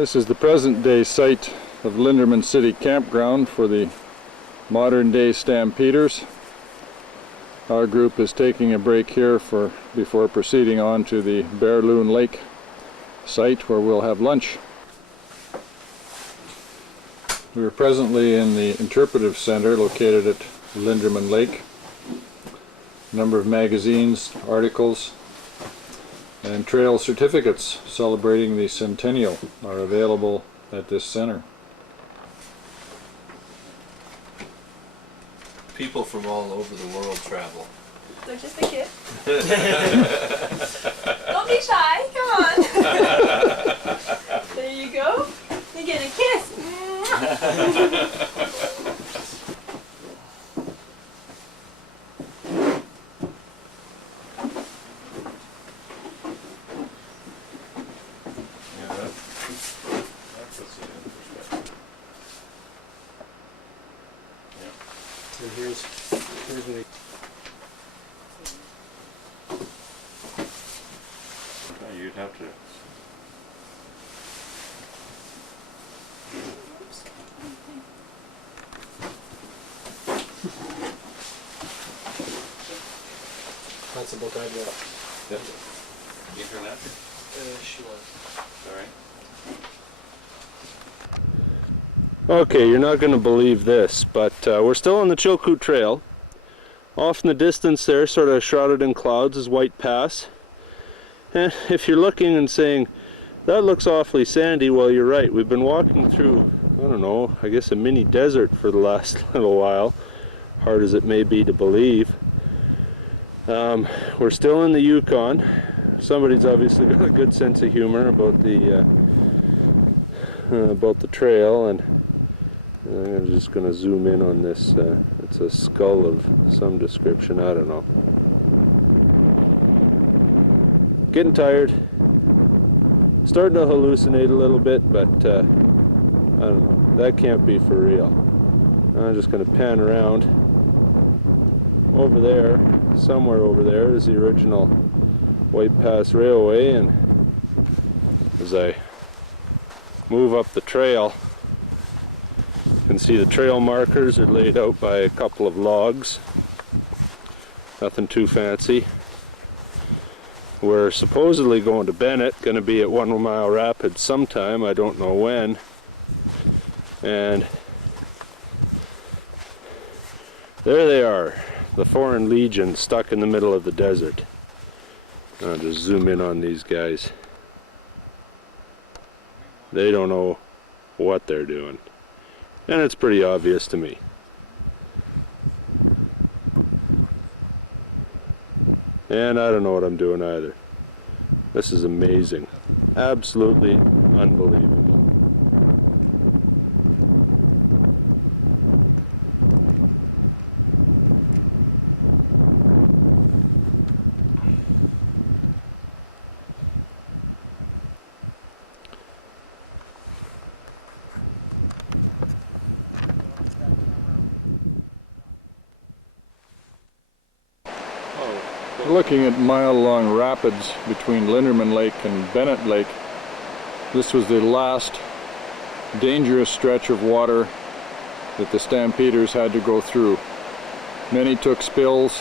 This is the present day site of Linderman City Campground for the modern day stampeders. Our group is taking a break here before proceeding on to the Bear Loon Lake site where we'll have lunch. We are presently in the interpretive center located at Linderman Lake. A number of magazines, articles, and trail certificates celebrating the centennial are available at this center. People from all over the world travel. So just a kid. Don't be shy, come on. There you go. You get a kiss. Here's what you'd have to. That's a book I got. Yep. You turn that? She was. All right. Okay, you're not going to believe this, but we're still on the Chilkoot Trail. Off in the distance there, sort of shrouded in clouds, is White Pass. And if you're looking and saying, that looks awfully sandy, well, you're right. We've been walking through, I don't know, I guess a mini desert for the last little while, hard as it may be to believe. We're still in the Yukon. Somebody's obviously got a good sense of humor about the trail, and I'm just going to zoom in on this. It's a skull of some description, I don't know. Getting tired. Starting to hallucinate a little bit, but I don't know. That can't be for real. I'm just going to pan around. Over there, somewhere over there, is the original White Pass Railway, and as I move up the trail, you can see the trail markers are laid out by a couple of logs. Nothing too fancy. We're supposedly going to Bennett, going to be at 1 Mile Rapids sometime, I don't know when. And there they are, the Foreign Legion stuck in the middle of the desert. I'll just zoom in on these guys. They don't know what they're doing. And it's pretty obvious to me. And I don't know what I'm doing either. This is amazing. Absolutely unbelievable. We're looking at mile-long rapids between Linderman Lake and Bennett Lake. This was the last dangerous stretch of water that the stampeders had to go through. Many took spills,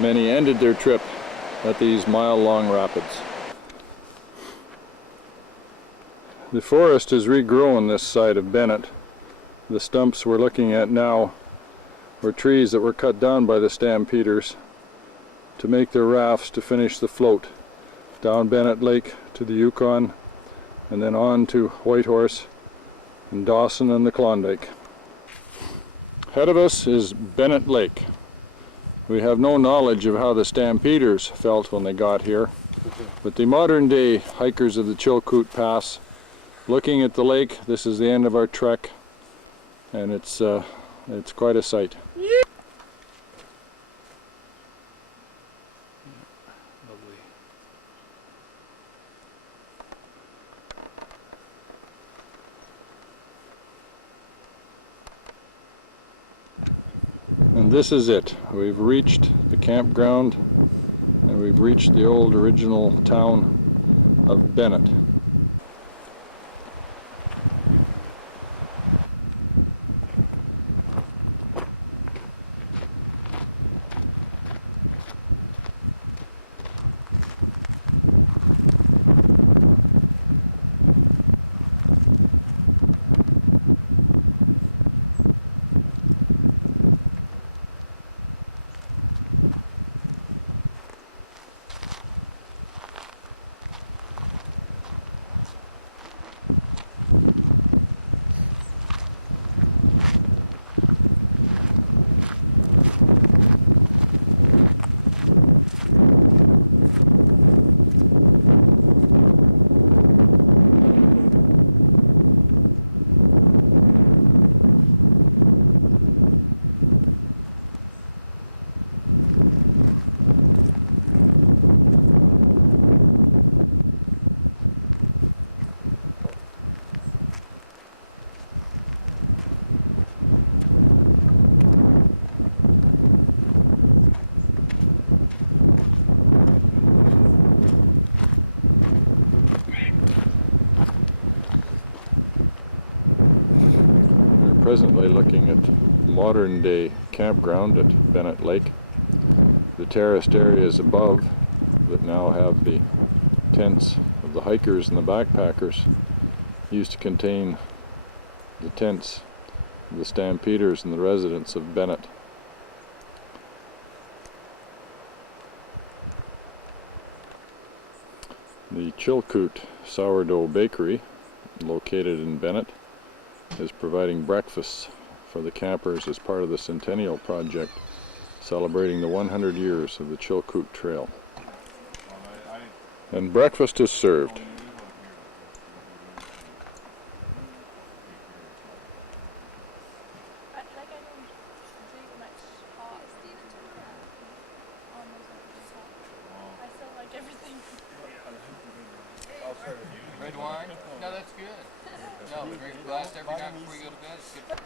many ended their trip at these mile-long rapids. The forest has regrown this side of Bennett. The stumps we're looking at now were trees that were cut down by the stampeders to make their rafts to finish the float down Bennett Lake to the Yukon, and then on to Whitehorse and Dawson and the Klondike. Ahead of us is Bennett Lake. We have no knowledge of how the stampeders felt when they got here, but the modern day hikers of the Chilkoot Pass, looking at the lake, this is the end of our trek, and it's quite a sight. And this is it. We've reached the campground and we've reached the old original town of Bennett. presently looking at modern day campground at Bennett Lake. The terraced areas above that now have the tents of the hikers and the backpackers used to contain the tents of the stampeders and the residents of Bennett. The Chilkoot sourdough bakery, located in Bennett, is providing breakfasts for the campers as part of the Centennial Project, celebrating the 100 years of the Chilkoot Trail. And breakfast is served. Red wine? No, that's good. No, drink a glass every night before you go to bed. It's good.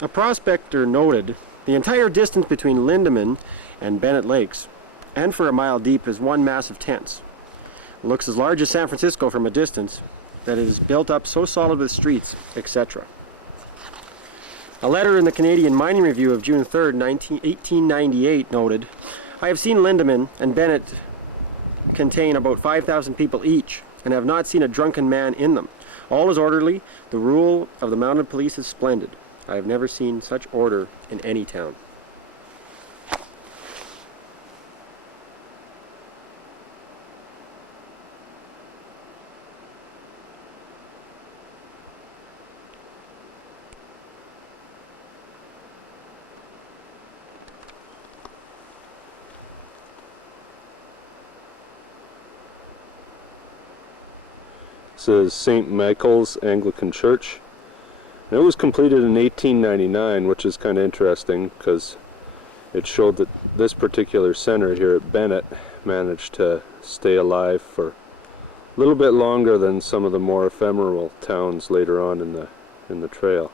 A prospector noted the entire distance between Lindeman and Bennett Lakes, and for a mile deep, is one mass of tents. It looks as large as San Francisco from a distance, that it is built up so solid with streets, etc. A letter in the Canadian Mining Review of June 3rd, 1898 noted, "I have seen Lindeman and Bennett contain about 5,000 people each, and have not seen a drunken man in them. All is orderly. The rule of the mounted police is splendid. I have never seen such order in any town." This is St. Michael's Anglican Church. And it was completed in 1899, which is kind of interesting because it showed that this particular center here at Bennett managed to stay alive for a little bit longer than some of the more ephemeral towns later on in the trail.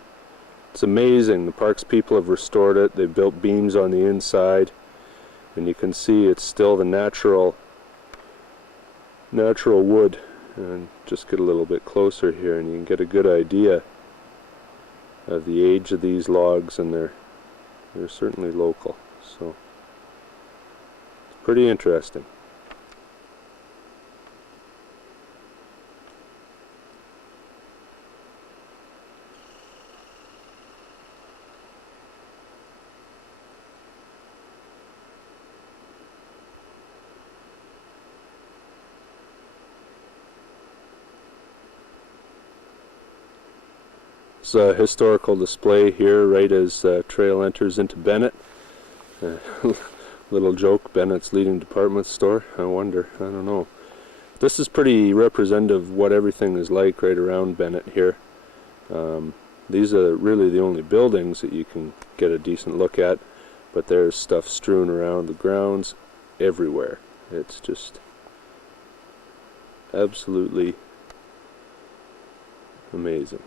It's amazing. The parks people have restored it. They built beams on the inside, and you can see it's still the natural wood. And just get a little bit closer here and you can get a good idea of the age of these logs, and they're certainly local, so it's pretty interesting. It's a historical display here right as trail enters into Bennett. Little joke, Bennett's leading department store. I wonder, I don't know. This is pretty representative of what everything is like right around Bennett here. These are really the only buildings that you can get a decent look at, but there's stuff strewn around the grounds everywhere. It's just absolutely amazing.